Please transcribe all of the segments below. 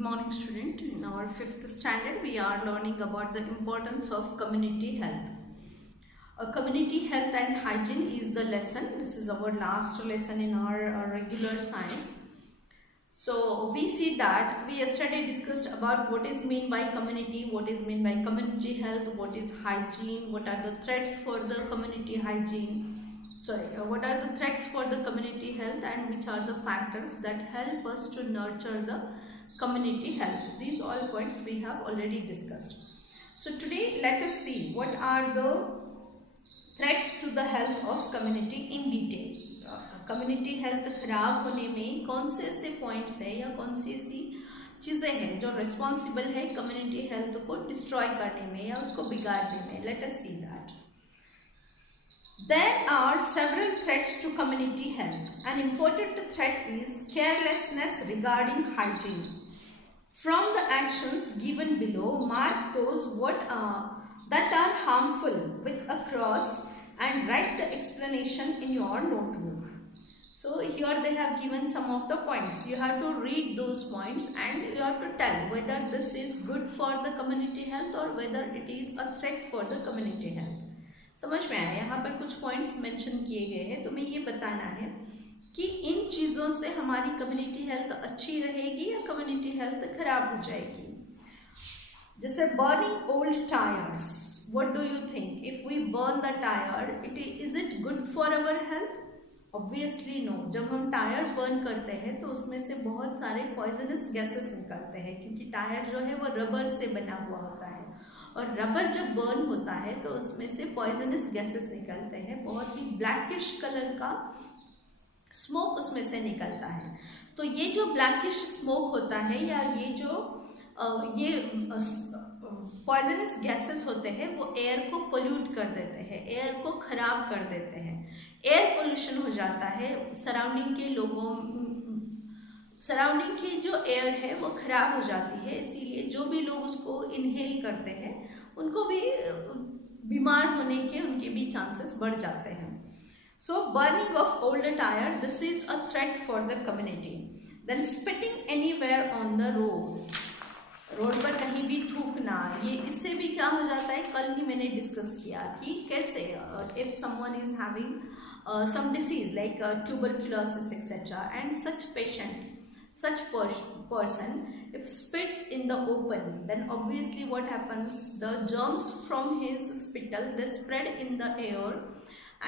morning student. In our 5th standard we are learning about the importance of community health. Community health and hygiene is the lesson. This is our last lesson in our regular science. So we see that we yesterday discussed about what is meant by community, what is meant by community health, what is hygiene, what are the threats for the community hygiene. What are the threats for the community health and which are the factors that help us to nurture the community health. These all points we have already discussed. So today let us see what are the threats to the health of community in detail. Community health खराब होने में कौन से ऐसे points है या कौन सी ऐसी चीज़ें हैं जो रिस्पॉन्सिबल है कम्युनिटी हेल्थ को डिस्ट्रॉय करने में या उसको बिगाड़ने में. Let us see that. There are several threats to community health. An important threat is carelessness regarding hygiene. From the actions given below, mark those that are harmful with a cross and write the explanation in your notebook. So here they have given some of the points. You have to read those points and you have to tell whether this is good for the community health or whether it is a threat for the community health. समझ में आया. यहाँ पर कुछ points mention किए गए हैं. तो मैं ये बताना है कि इन चीज़ों से हमारी कम्युनिटी हेल्थ अच्छी रहेगी या कम्युनिटी हेल्थ खराब हो जाएगी. जैसे burning old tyres. What do you think? If we burn the tyre, is it good for our health? Obviously no. जब हम टायर बर्न करते हैं तो उसमें से बहुत सारे पॉइजनस गैसेस निकलते हैं क्योंकि टायर जो है वो रबर से बना हुआ होता है और रबर जब बर्न होता है तो उसमें से पॉइजनस गैसेस निकलते हैं. बहुत ही ब्लैकिश कलर का स्मोक उसमें से निकलता है. तो ये जो ब्लैकिश स्मोक होता है या ये जो पॉइजनस गैसेस होते हैं वो एयर को पोल्यूट कर देते हैं, एयर को खराब कर देते हैं. एयर पोल्यूशन हो जाता है. सराउंडिंग की जो एयर है वो खराब हो जाती है. इसीलिए जो भी लोग उसको इनहेल करते हैं उनको भी बीमार होने के उनके भी चांसेस बढ़ जाते हैं. So burning of old tyre, this is a threat for the community. Then spitting anywhere on the road. Road पर कहीं भी थूकना, ये इससे भी क्या हो जाता है. कल ही मैंने डिस्कस किया कि कैसे if someone is having some disease like tuberculosis etc. and such person if spits in the open, then obviously what happens, the germs from his spittle they spread in the air,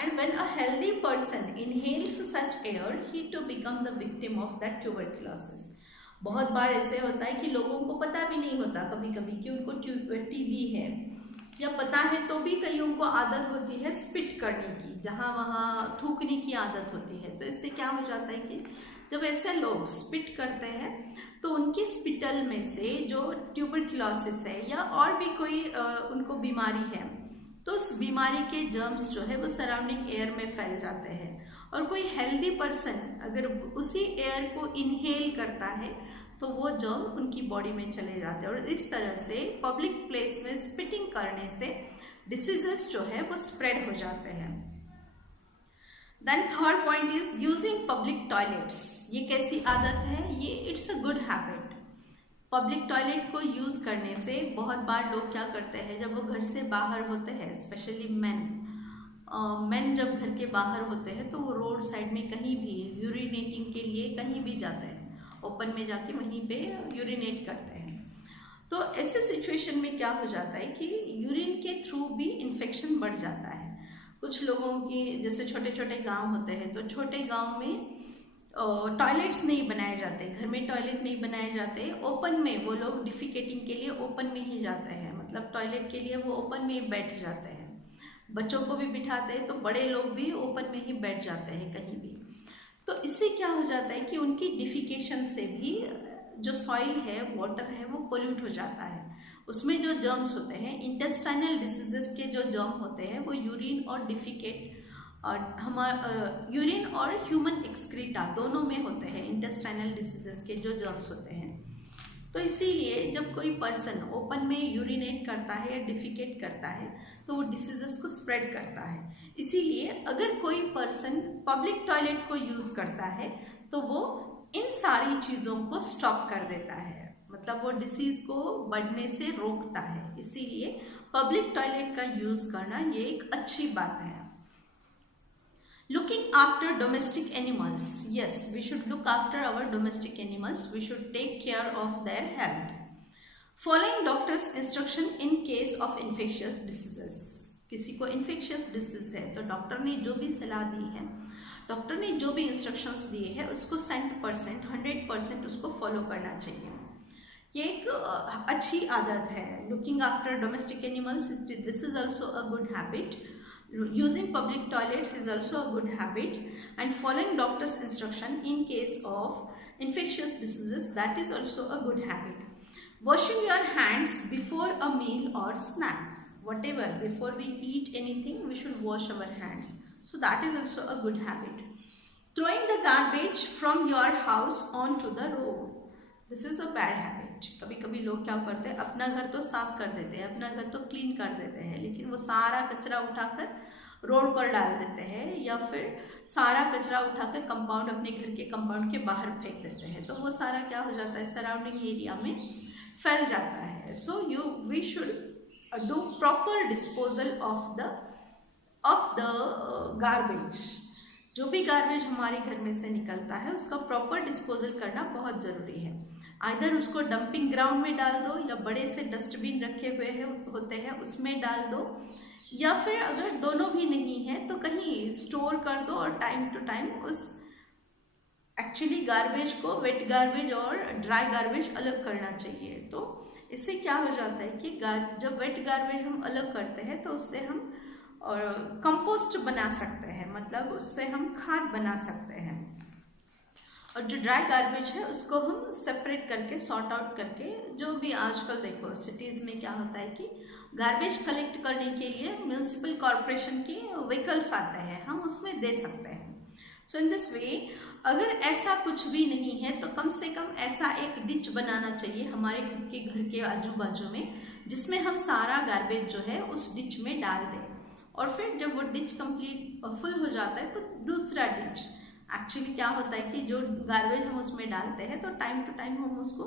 and when a healthy person inhales such air, he too become the victim of that tuberculosis. बहुत बार ऐसे होता है कि लोगों को पता भी नहीं होता कभी कभी कि उनको टीबी है, या पता है तो भी कईयों को आदत होती है स्पिट करने की, जहाँ वहाँ थूकने की आदत होती है. तो इससे क्या हो जाता है कि जब ऐसे लोग स्पिट करते हैं तो उनकी स्पिटल में से जो ट्यूबरक्लोसिस है या और भी कोई उनको बीमारी है तो उस बीमारी के जर्म्स जो है वो सराउंडिंग एयर में फैल जाते हैं. और कोई हेल्दी पर्सन अगर उसी एयर को इनहेल करता है तो वो जर्म उनकी बॉडी में चले जाते हैं और इस तरह से पब्लिक प्लेस में स्पिटिंग करने से डिसीजेस जो है वो स्प्रेड हो जाते हैं. Then third point is using public toilets. ये कैसी आदत है? ये it's a good habit. Public toilet को यूज़ करने से बहुत बार लोग क्या करते हैं, जब वो घर से बाहर होते हैं, स्पेशली मेन जब घर के बाहर होते हैं तो वो रोड साइड में कहीं भी यूरिनेटिंग के लिए कहीं भी जाते हैं, ओपन में जाके वहीं पे यूरिनेट करते हैं. तो ऐसे सिचुएशन में क्या हो जाता है कि यूरिन के थ्रू भी इन्फेक्शन बढ़ जाता है. कुछ लोगों की जैसे छोटे छोटे गांव होते हैं तो छोटे गांव में टॉयलेट्स नहीं बनाए जाते, घर में टॉयलेट नहीं बनाए जाते. ओपन में वो लोग डिफिकेटिंग के लिए ओपन में ही जाते हैं, मतलब टॉयलेट के लिए वो ओपन में ही बैठ जाते हैं. बच्चों को भी बिठाते हैं तो बड़े लोग भी ओपन में ही बैठ जाते हैं कहीं भी. तो इससे क्या हो जाता है कि उनकी डिफिकेशन से भी जो सॉइल है, वाटर है, वो पोल्यूट हो जाता है. उसमें जो जर्म्स होते हैं, इंटेस्टाइनल डिसीजेस के जो जर्म होते हैं वो यूरिन और डिफिकेट और यूरिन और ह्यूमन एक्सक्रीटा दोनों में होते हैं. इंटेस्टाइनल डिसीजेस के जो जर्म्स होते हैं तो इसीलिए जब कोई पर्सन ओपन में यूरिनेट करता है या डिफिकेट करता है तो वो डिसीजेस को स्प्रेड करता है. इसीलिए अगर कोई पर्सन पब्लिक टॉयलेट को यूज़ करता है तो वो इन सारी चीज़ों को स्टॉप कर देता है, मतलब वो डिसीज को बढ़ने से रोकता है। इसीलिए पब्लिक टॉयलेट का यूज करना ये एक अच्छी बात है। Looking after domestic animals, yes we should look after our domestic animals, we should take care of their health. Following doctors instruction in case of infectious diseases, किसी को इन्फेक्शियस डिसीज है तो डॉक्टर ने जो भी सलाह दी है, डॉक्टर ने जो भी इंस्ट्रक्शंस दिए हैं उसको 100% उसको फॉलो करना चाहिए। ये एक अच्छी आदत है। Looking after domestic animals, this is also a good habit. Using public toilets is also a good habit, and following doctors instruction in case of infectious diseases, that is also a good habit. Washing your hands before a meal और snack, whatever, before we eat anything we should wash our hands, so that is also a good habit. Throwing the garbage from your house onto the road, this is a bad habit. कभी कभी लोग क्या करते हैं, अपना घर तो साफ कर देते हैं, अपना घर तो क्लीन कर देते हैं, लेकिन वो सारा कचरा उठाकर रोड पर डाल देते हैं, या फिर सारा कचरा उठाकर कंपाउंड, अपने घर के कंपाउंड के बाहर फेंक देते हैं, तो वो सारा क्या हो जाता है, सराउंडिंग एरिया में फैल जाता है। So we should do proper disposal of the garbage। जो भी गार्बेज हमारे घर में से निकलता है उसका प्रॉपर डिस्पोजल करना बहुत ज़रूरी है। आइदर उसको डंपिंग ग्राउंड में डाल दो, या बड़े से डस्टबिन रखे हुए होते हैं उसमें डाल दो, या फिर अगर दोनों भी नहीं है तो कहीं स्टोर कर दो, और टाइम टू टाइम उस एक्चुअली गार्बेज को, वेट गार्बेज और ड्राई गार्बेज अलग करना चाहिए। तो इससे क्या हो जाता है कि जब वेट गार्बेज हम अलग करते हैं तो उससे हम कंपोस्ट बना सकते हैं, मतलब उससे हम खाद बना सकते हैं, और जो ड्राई गार्बेज है उसको हम सेपरेट करके, सॉर्ट आउट करके, जो भी आजकल देखो सिटीज़ में क्या होता है कि गार्बेज कलेक्ट करने के लिए म्यूनिसिपल कॉरपोरेशन के व्हीकल्स आते हैं, हम उसमें दे सकते हैं। सो इन दिस वे, अगर ऐसा कुछ भी नहीं है तो कम से कम ऐसा एक डिच बनाना चाहिए हमारे खुद के घर के आजू बाजू में, जिसमें हम सारा गार्बेज जो है उस डिच में डाल दें, और फिर जब वो डिच कंप्लीट फुल हो जाता है तो दूसरा डिच, एक्चुअली क्या होता है कि जो गार्बेज हम उसमें डालते हैं तो टाइम टू टाइम हम उसको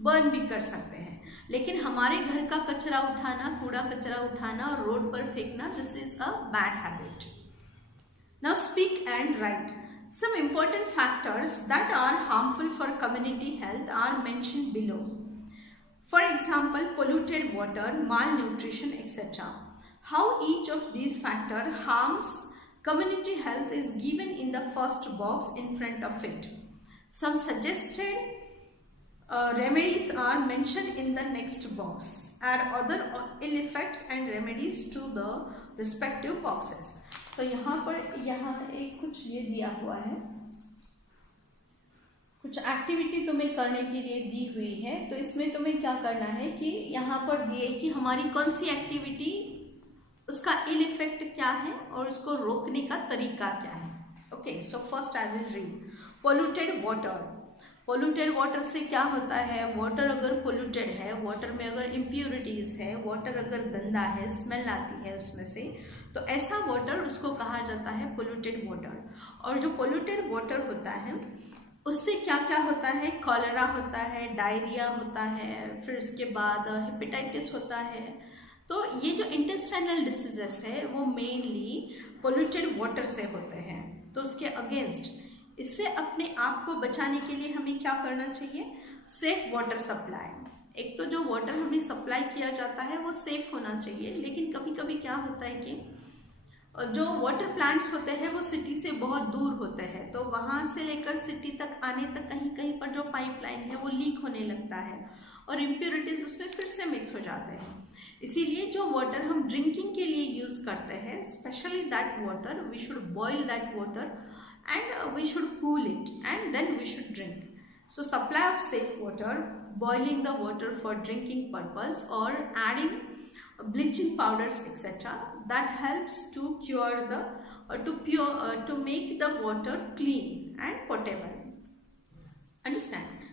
बर्न भी कर सकते हैं, लेकिन हमारे घर का कचरा उठाना, कूड़ा कचरा उठाना और रोड पर फेंकना, this is a bad habit. Now speak and right. Some important factors that are harmful for community health are mentioned below. For example, polluted water, malnutrition, etc. How each of these factors harms community health is given in the first box in front of it. Some suggested remedies are mentioned in the next box. Add other ill effects and remedies to the respective boxes. तो यहाँ एक कुछ ये दिया हुआ है, कुछ activity तुम्हें करने के लिए दी हुई है, तो इसमें तुम्हें क्या करना है कि यहाँ पर दिए कि हमारी कौन सी एक्टिविटी, उसका इल इफेक्ट क्या है और उसको रोकने का तरीका क्या है। Okay, so first I will read polluted water. Polluted water से क्या होता है, वाटर अगर पोल्यूटेड है, वाटर में अगर इम्प्योरिटीज़ है, वाटर अगर गंदा है, स्मेल आती है उसमें से, तो ऐसा वाटर उसको कहा जाता है पोल्यूटेड वाटर। और जो पोल्यूटेड वाटर होता है उससे क्या क्या होता है, कॉलेरा होता है, डायरिया होता है, फिर इसके बाद हेपेटाइटिस होता है। तो ये जो इंटेस्टाइनल डिसीजेस है वो मेनली पोल्यूटेड वाटर से होते हैं। तो उसके अगेंस्ट, इससे अपने आप को बचाने के लिए हमें क्या करना चाहिए, सेफ वाटर सप्लाई। एक तो जो वाटर हमें सप्लाई किया जाता है वो सेफ होना चाहिए, लेकिन कभी कभी क्या होता है कि जो वाटर प्लांट्स होते हैं वो सिटी से बहुत दूर होते हैं, तो वहाँ से लेकर सिटी तक आने तक कहीं कहीं पर जो पाइपलाइन है वो लीक होने लगता है और इम्प्योरिटीज उसमें फिर से मिक्स हो जाते हैं। इसीलिए जो वाटर हम ड्रिंकिंग के लिए यूज़ करते हैं, specially that water, we should boil that water and we should cool it and then we should drink. So supply of safe water, boiling the water for drinking purpose or adding bleaching powders etc. that helps to cure the to make the water clean and potable. Understand?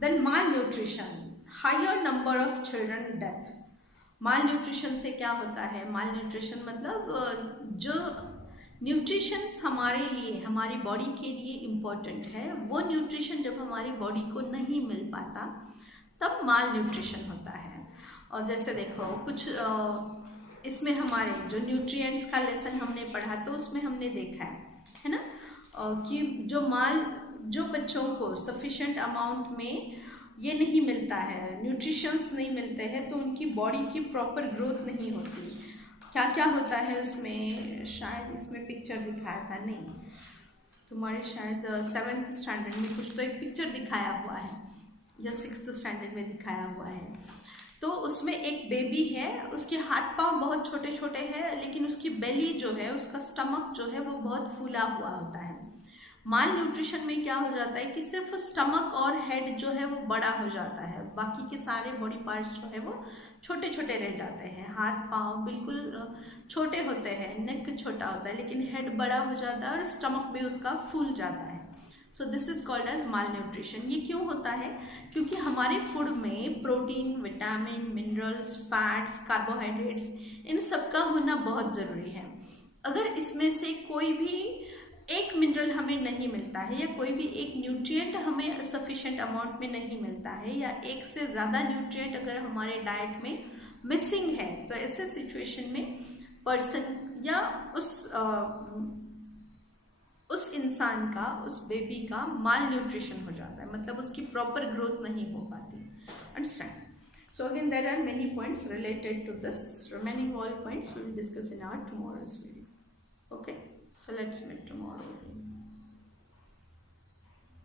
Then malnutrition, higher number of children death. Malnutrition से क्या होता है, malnutrition मतलब जो nutritions हमारे लिए, हमारी body के लिए इम्पॉर्टेंट है। वो न्यूट्रिशन जब हमारी बॉडी को नहीं मिल पाता तब माल न्यूट्रिशन होता है। और जैसे देखो कुछ इसमें हमारे जो न्यूट्रिएंट्स का लेसन हमने पढ़ा तो उसमें हमने देखा है ना, कि जो बच्चों को सफिशेंट अमाउंट में ये नहीं मिलता है, न्यूट्रिशंस नहीं मिलते हैं, तो उनकी बॉडी की प्रॉपर ग्रोथ नहीं होती। क्या क्या होता है उसमें, शायद इसमें पिक्चर दिखाया था, नहीं तुम्हारे शायद 7th स्टैंडर्ड में कुछ तो एक पिक्चर दिखाया हुआ है या 6th स्टैंडर्ड में दिखाया हुआ है। तो उसमें एक बेबी है, उसके हाथ पाँव बहुत छोटे छोटे हैं, लेकिन उसकी बेली जो है, उसका स्टमक जो है वो बहुत फूला हुआ होता है। माल न्यूट्रिशन में क्या हो जाता है कि सिर्फ स्टमक और हेड जो है वो बड़ा हो जाता है, बाकी के सारे बॉडी पार्ट्स जो है वो छोटे छोटे रह जाते हैं। हाथ पाँव बिल्कुल छोटे होते हैं, नेक छोटा होता है, लेकिन हेड बड़ा हो जाता है और स्टमक भी उसका फूल जाता है। So this is called as malnutrition. ये क्यों होता है? क्योंकि हमारे फूड में protein, vitamin, minerals, fats, carbohydrates, इन सब का होना बहुत ज़रूरी है। अगर इसमें से कोई भी एक मिनरल हमें नहीं मिलता है या कोई भी एक न्यूट्रिएंट हमें सफिशेंट अमाउंट में नहीं मिलता है या एक से ज़्यादा न्यूट्रिएंट अगर हमारे डाइट में मिसिंग है, तो ऐसे सिचुएशन में पर्सन या उस इंसान का, उस बेबी का माल न्यूट्रिशन हो जाता है, मतलब उसकी प्रॉपर ग्रोथ नहीं हो पाती। Understand? So again there are many points related to this. Remaining all points we will discuss in our tomorrow's video. Okay, so let's meet tomorrow.